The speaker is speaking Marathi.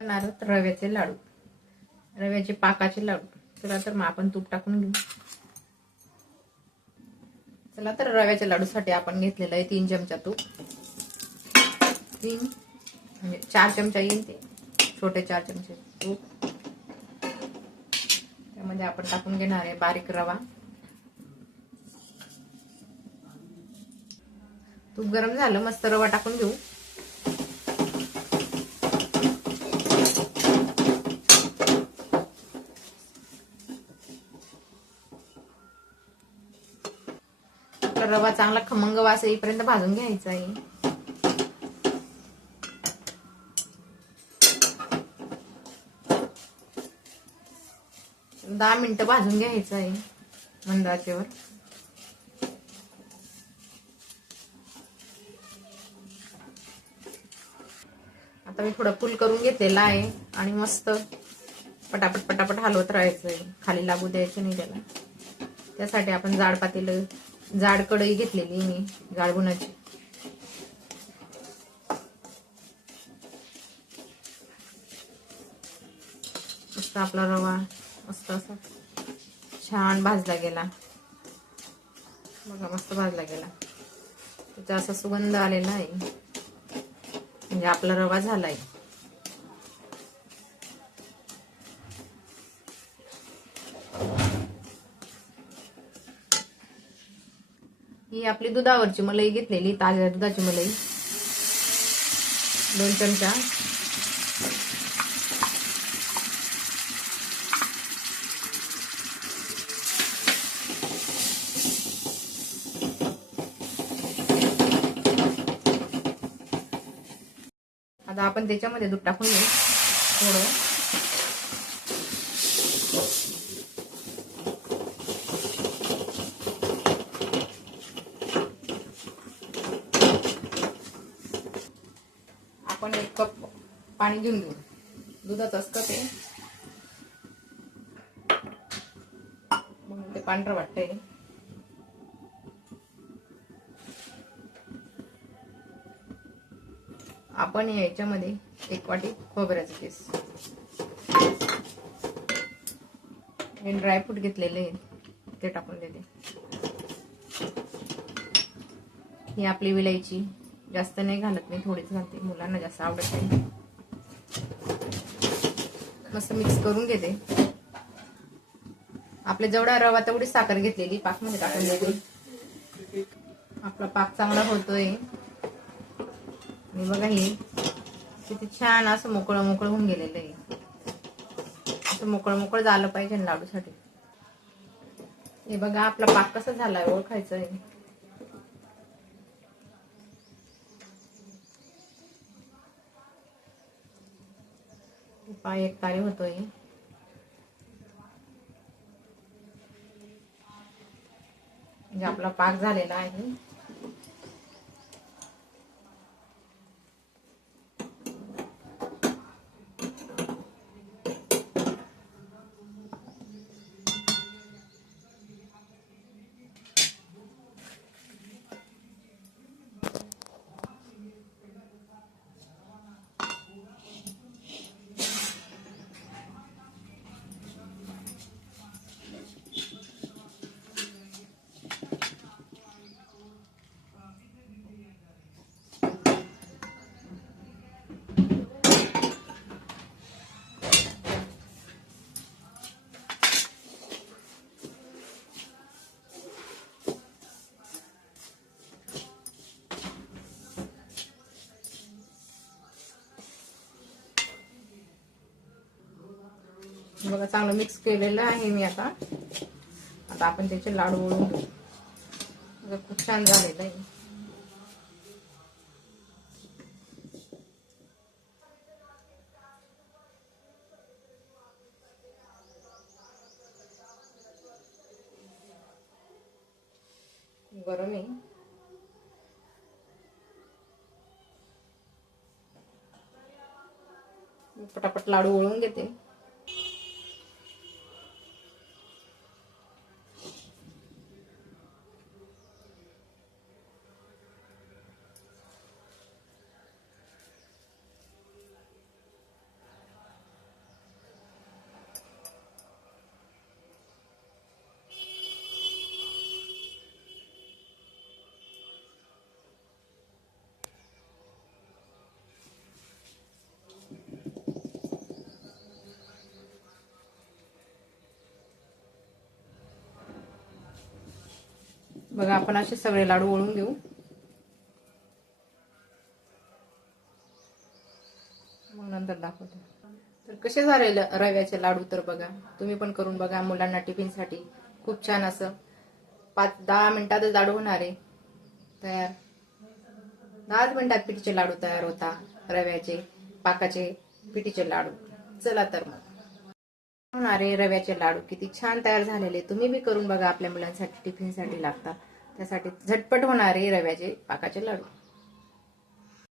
करणार आहोत रव्याचे लाडू. रव्याचे पाकाचे लाडू. चला तर मग आपण तूप टाकून घेऊ. चला तर रव्याच्या लाडूसाठी आपण घेतलेलं आहे तीन चमचा तूप. तीन. म्हणजे चार चमचा येईल ते. छोटे चार चमचे तूप. त्यामध्ये आपण टाकून घेणार आहे बारीक रवा. तूप गरम झालं मस्त रवा टाकून घेऊ. आपला रवा चांगला खमंग वास येईपर्यंत भाजून घ्यायचा आहे. दहा मिनिटं भाजून घ्यायचं आहे मंदाचेवर आता मी थोडं फुल करून घेतलेला आहे आणि मस्त पटापट पटापट हलवत राहायचं आहे. खाली लागू द्यायचं नाही त्याला. त्यासाठी आपण जाड पातेलं जाड कढई घेतलेली मी जाड गुणाची मस्त आपला रवा मस्त असा छान भाजला गेला. बघा मस्त भाजला गेला. त्याचा असा सुगंध आलेला आहे. म्हणजे आपला रवा झालाय. ही आपली दुधावरची मलाई घेतलेली ताज्या दुधाची मलाई. दोन चमचा. आता आपण त्याच्यामध्ये दूध टाकून घेऊ. थोडं आपण एक कप पाणी घेऊन घेऊ. दुधात असतं ते. म्हणून ते पांढरं वाटतंय. आपण याच्यामध्ये एक वाटी खोबऱ्याचं केस. हे ड्रायफ्रूट घेतलेले ते टाकून देते. ही आपली विलायची. जास्त नाही घालत मी थोडीच घालते. मुलांना जास्त आवडत नाही. मस्त मिक्स करून घेते. आपल्या जेवढा रवा तेवढी साखर घेतलेली पाकमध्ये टाकून देते. आपला पाक चांगला होतोय. आणि बघा हे किती छान असं मोकळं मोकळं होऊन गेलेलं आहे. असं मोकळं मोकळं झालं पाहिजे लाडूसाठी. हे बघा आपला पाक कसा झालाय ओळखायचं आहे पाय एक तारी होतोय. म्हणजे आपला पाक झालेला आहे. बघा चांगलं मिक्स केलेलं आहे मी आता. आता आपण त्याचे लाडू वळून बघा, खूप छान झालेलं आहे गरम आहे मी पटापट लाडू वळून घेते. बघा आपण असे सगळे लाडू वळून घेऊ. मग नंतर दाखवतो. तर कसे झाले रव्याचे लाडू तर बघा तुम्ही पण करून बघा मुलांना टिफिनसाठी. खूप छान असं. पाच दहा मिनिटातच लाडू होणार आहे. तयार. दहाच मिनिटात पिठीचे लाडू तयार होता रव्याचे पाकाचे पिठीचे लाडू. चला तर मग. होणारे रव्याचे लाडू. किती छान तयार झालेले. तुम्ही बी करून बघा आपल्या मुलांसाठी टिफिनसाठी लागतात. त्यासाठी झटपट होणारे रव्याचे पाकाचे लाडू.